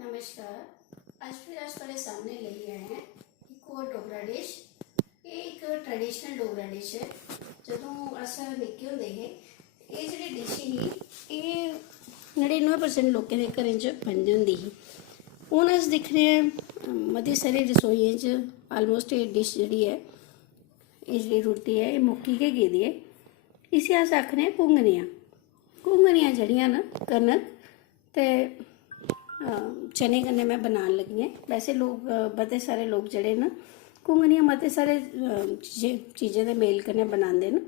नमस्कार। आज थोड़े सामने लेके आए हैं एक और डोगरा डिश। ये एक ट्रेडिशनल डोगरा डिश है। जो अस निक्के होंदे हे ये जेह्ड़ी डिश ही ये 99% लोकें दे घरें च बनदी होंदी ही। हून अस दिक्ख रहे हैं मती सारी रसोइयें च आलमोस्ट ये डिश जेह्ड़ी है ये जेह्ड़ी रुट्टी है ये मुक्की गै गेदी है। इसी अस आखने घुंगनियां। घुंगनियां जेह्ड़ियां न कनक ते चने कन्नै मैं बनान लगी हैं। वैसे लोग मते सारे लोग जेह्ड़े न घुंगनियां मते सारे चीज़ें दे मेल कन्नै बनांदे न,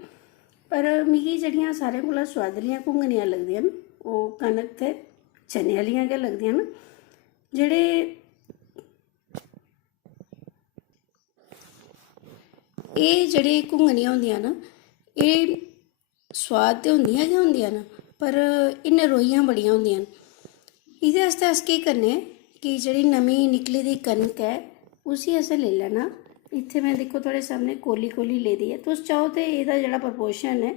पर मिगी जेह्ड़ियां सारें कोला सोआदलियां घुंगनियां लगदियां न ओह् कनक ते चने आह्लियां गै लगदियां न। जेह्ड़े एह् जेह्ड़ी घुंगनियां होंदियां न एह् सोआद ते होंदियां गै होंदियां न, पर एह् नरोइयां बड़ियां होंदियां न। इहदे आस्तै अस केह् करने कि जेह्ड़ी नमीं निकली दी कनक है उसी असें लेई लैना। इत्थे मैं दिक्खो थोड़े सामने कोली कोली लेदी है। तुस चाहो ते एह्दा जेह्ड़ा प्रपोर्शन है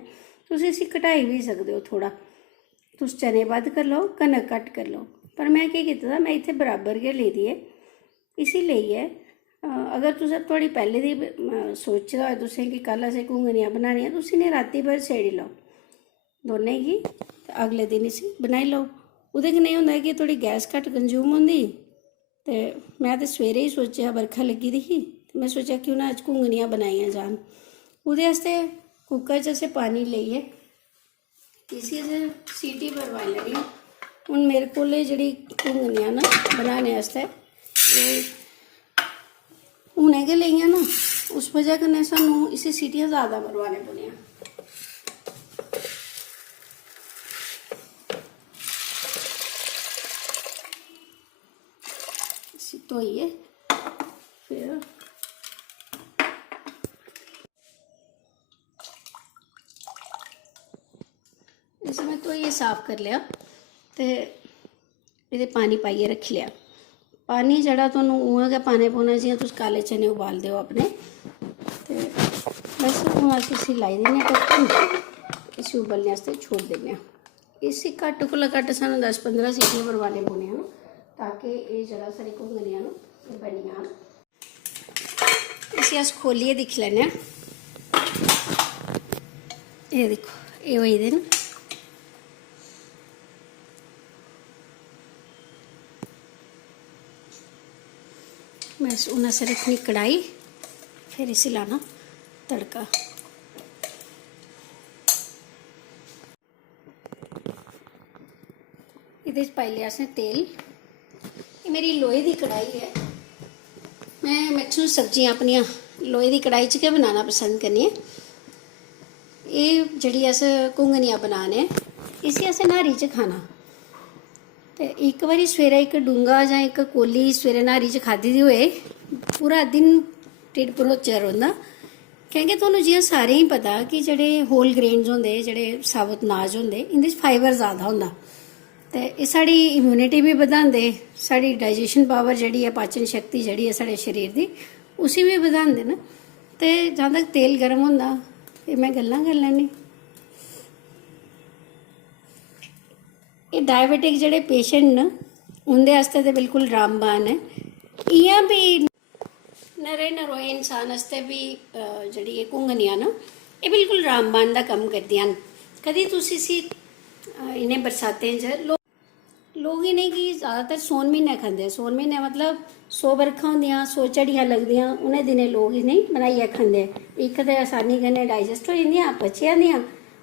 तुस इसी घटाई भी सकदे हो थोड़ा। तुस चने बद्ध करी लैओ कनक घट्ट करी लैओ, पर मैं केह् कीते दा मैं इत्थे बराबर गै लेदी है। इसी लेइयै अगर तुसें थोड़ी पैह्ले दी सोचे दा होए तुसें कि कल असें घुंगनियां बनानियां तुस इ'नें राती भर सेड़ी लैओ दोनें गी ते अगले दिन इसी बनाई लैओ। ओह्दे कन्नै एह् होंदा है कि थोड़ी गैस घट्ट कंज्यूम होंदी। ते मैं ते सवेरे ही सोचेआ बरखा लग्गी दी ही ते मैं सोचेआ क्यों ना अज्ज घुंगनियां बनाइयां जान। ओह्दे आस्तै कुकर च असें पानी लेइयै इसी असें सीटी भरवाई लैनी। हून मेरे कोल जेह्ड़ी घुंगनियां न बनाने आस्तै एह् हुनै गै लेइयां न, उस वजह कन्नै सानूं इसी सीटियां ज़्यादा मरवाने पौनियां। इसी धोइयै फिर इसे मैं धोइयै साफ कर लिया ते एह्दे पानी पाइयै रखी लिया। पानी जेह्ड़ा तुहानूं उ'आं गै पाने पौना जि'यां तुस काले चने उबालदे हो अपने। ते बस हून अस इसी लाई दिन्ने आं ढक्कन, इसी उबलने आस्तै छोड़ दिन्ने आं। इसी घट्ट कोला घट्ट सानूं 10-15 सीटियां मरवाने पौनियां न ताकि एह् जेह्ड़ा साढ़ी घुंगनियां न एह् बनी जान। इसी अस खोलियै दिक्खी लैन्ने आं। एह् दिक्खो एह् होई गेदे न। बस हून असें रखनी कढ़ाई, फिर इसी लाना तड़का। एह्दे च पाई लिया असें तेल। एह् मेरी लोहे दी कढ़ाई है। मैं मैक्सिमम सब्जियां अपनियां लोहे दी कढ़ाई च गै बनाना पसंद करनी आं। एह् जेह्ड़ी अस घुंगनियां बनाने इसी असें न्हारी च खाना। ते इक बारी सवेरे इक डूंगा जां इक कोली सवेरे न्हारी च खाद्धी दी होए पूरा दिन ढिड्ड भरोचेआ रौंह्दा। क्योंकि तुहानूं जि'यां सारें गी पता कि जेह्ड़े होल ग्रेन्स होंदे जेह्ड़े साबुत अनाज होंदे इं'दे च फाइबर ज़्यादा होंदा ते एह् साढ़ी इम्यूनिटी भी बधांदे, साढ़ी डाइजेशन पावर जेह्ड़ी है पाचन शक्ति जेह्ड़ी है साढ़े शरीर दी उसी भी बधांदे न। ते जहाँ तक तेल गर्म होंदा ते मैं गल्लां करी लैन्नी। एह् डायबिटिक जेह्ड़े पेशेंट न उं'दे आस्तै ते बिल्कुल रामबान है। इ'यां भी नरे नरोए इंसान आस्तै भी जेह्ड़ी एह् घुंगनियां न एह् बिल्कुल रामबान दा कम्म करदियां न। कदी तुस इसी इ'नें बरसातें च लोग इ'नें गी ज़्यादातर सौन म्हीनै खंदे। सौन म्हीनै मतलब 100 बरखां होंदियां 100 झड़ियां लगदियां उ'नें दिनें लोग इ'नेंगी बनाइयै खंदे। इक ते आसानी कन्नै डाइजैस्ट होई जंदियां पची जंदियां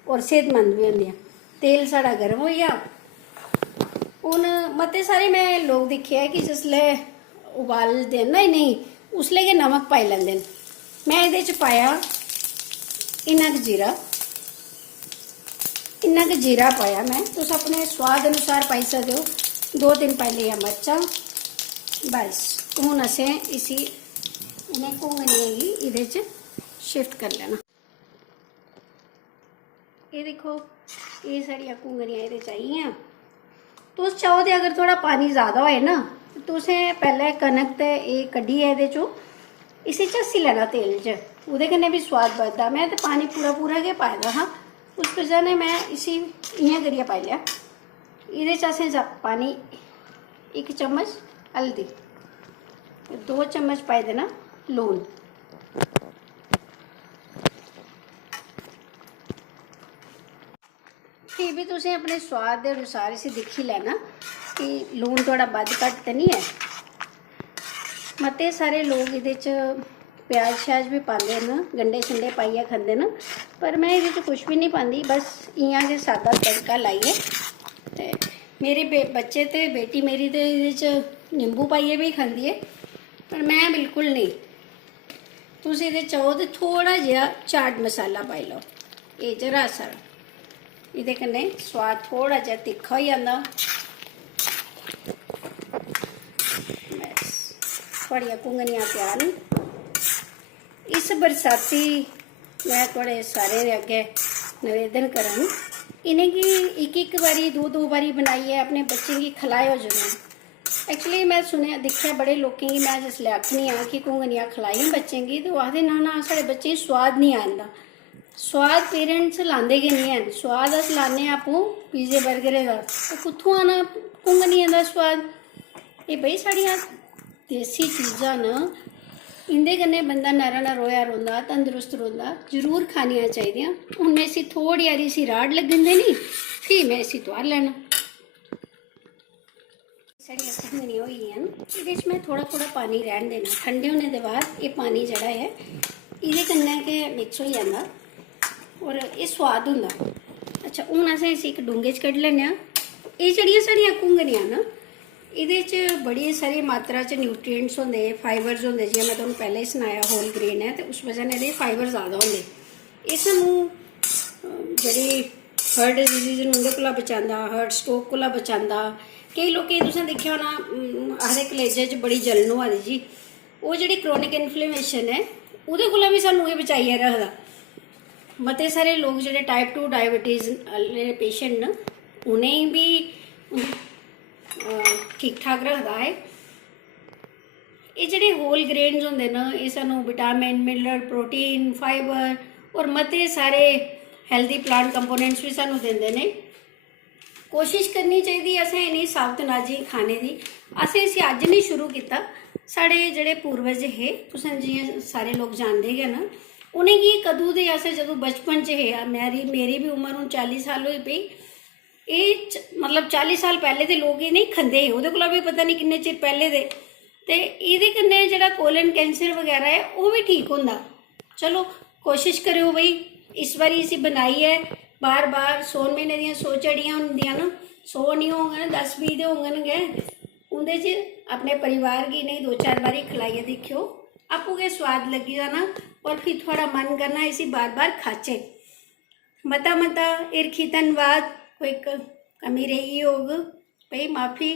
होर सेहतमंद भी होंदियां। तेल साढ़ा गर्म होई गेआ। हून मते सारे मैं लोग दिक्खे ऐ कि जिसलै उबालदे न इ'नेंगी उसलै गै नमक पाई लैंदे न। मैं एह्दे च पाया इन्ना क जीरा, इन्ना क जीरा पाया मैं। तुस अपने स्वाद अनुसार पाई सकदे हो। 2-3 पाई लेइयां मर्चां। बस हून असें इसी इ'नें घुंगनियें गी एह्दे च शिफ्ट करी लैना। एह् दिक्खो एह् साढ़ियां घुंगनियां एह्दे च आई गेइयां। तुस चाहो ते अगर थोड़ा पानी ज़्यादा होए ना तुसें पैह्लें कनक ते एह् कड्ढियै एह्दे चों इसी झस्सी लैना तेल च, ओह्दे कन्नै भी स्वाद बधदा। मैं ते पानी पूरा गै पाए दा हा, उस वजह ने मैं इसी इ'यां करियै पाई लेआ। एह्दे च असें पानी 1 चम्मच हल्दी, 2 चम्मच पाई देना लून। ये भी तुसें अपने स्वाद के अनुसार इसे दिखी लेना कि लून थोड़ा बद घट तो नहीं है। मते सारे लोग ये प्याज श्याज भी पाते हैं, गंढे शंडे पाइए खाते हैं, पर मैं ये कुछ भी नहीं पाती, बस इयां के सादा तड़का लाइए। तो मेरे बच्चे तो बेटी मेरी तो ये नींबू पाइए भी खाती है, पर मैं बिल्कुल नहीं। तुम ये चाहो तो थोड़ा जहा चाट मसाला पाई लो, ये जरा सा, ये कन्नै स्वाद थोड़ा जहा तिखा हो जाता। थोड़िया घुंगनियाँ तैयार न। इस बरसाती मैं थोड़े सारे अगे निवेदन करां, इन्हें कि एक बारी दो बारी बनाइए अपने बच्चे की खिलाओ जरूर। एक्चुअली मैं सुनिया दिखा बड़े लोगों की, मैं जिसले आखनी हाँ कि घुंगनियाँ खिलाई बच्चे की, तो आखते ना साढ़े बच्चे स्वाद नहीं आता। स्वाद पेरेंट्स लाते गै नहीं हैं, स्वाद अस लाने आपूं पीजे बर्गरे का, तो कुत्थों आना घुंगनियाँ का स्वाद। ये बई साड़ियाँ देसी चीज़ां न, इंदे कन्नै बंदा नरा नरोया रौंदा, तंदरुस्त रौंदा, जरूर खानियां चाहिदियां। हून मैं इसी थोड़ी हारी इसी राड़ लगन देनी, फ्ही मैं इसी तोआर लैना। साड़ियां घुंगनियां होई गेइयां न, इहदे च मैं थोड़ा थोड़ा पानी रहन देना। ठंडे होने दे बाद ये पानी जेह्ड़ा है इहदे कन्नै गै मिक्स हो जांदा और ये स्वाद होंदा। अच्छा हून असें इसी इक डूंगे च कड्ढी लैन्ने आं। एह् जेह्ड़ियां साड़ियां घुंगनियां न, इहदे च बड़ी सारी मात्रा च न्यूट्रिएंट्स होंदे, फाइबर्स होंदे, जि'यां मैं तुहानूं पैह्लें ही सनाया होल ग्रेन है, तो उस वजह ने एह्दे फाइबर ज़्यादा होंदे। एह् सानूं जेह्ड़ी हार्ट डिजीज़ न उं'दे कोला बचांदा, हार्ट स्ट्रोक कोला बचांदा। केईं लोकें तुसें दिक्खेआ होना आखदे कलेजे च बड़ी जलन होआ दी जी, ओह् जेह्ड़ी क्रोनिक इन्फ्लेमेशन है ओह्दे कोला भी सानूं एह् बचाइयै रखदा। मते सारे लोग जेह्ड़े टाइप 2 डायबिटीज़ आह्ले पेशेंट न, उ'नेंगी भी ठीक ठाक रखता है। ये जेह्ड़े होल ग्रेन्स होंदे न, ये सानू विटामिन मिनरल प्रोटीन फाइबर और मते सारे हेल्दी प्लांट कंपोनेंट्स भी सानू देंदे ने। कोशिश करनी चाहिए असें इन्हीं साबत अनाजी खाने की। असें इसी अज्ज नहीं शुरू किया, साढ़े जेह्ड़े पूर्वज हे, तुसें जियां सारे लोग जानते गै न, उ'नेंगी कदूं दे असें जदूं बचपन च हे, मेरी भी उम्र हूँ 40 साल होई पई, ये मतलब 40 साल पहले दे लोग ये नहीं खंदे हे, ओहदे कोला भी पता नहीं किन्ने चिर पहले दे, ते इहदे कन्नै जेह्ड़ा कोलन कैंसर वगैरह है वो भी ठीक होंदा। चलो कोशिश करो बई इस बारी इसी बनाइए। बार बार सौन महीने दियां 100 झड़ियां होंदियां न, 100 नहीं होङन 10-20 दे होङन गै, उं'दे च अपने परिवार गी नहीं 2-4 बारी खलाइयै दिक्खियो, आपूं गै स्वाद लग्गी जाना और फिर थोड़ा मन करना इसी बार बार खाचे। मता मता हिरखी धन्नवाद। कोई कमी रही होग भाई माफ़ी।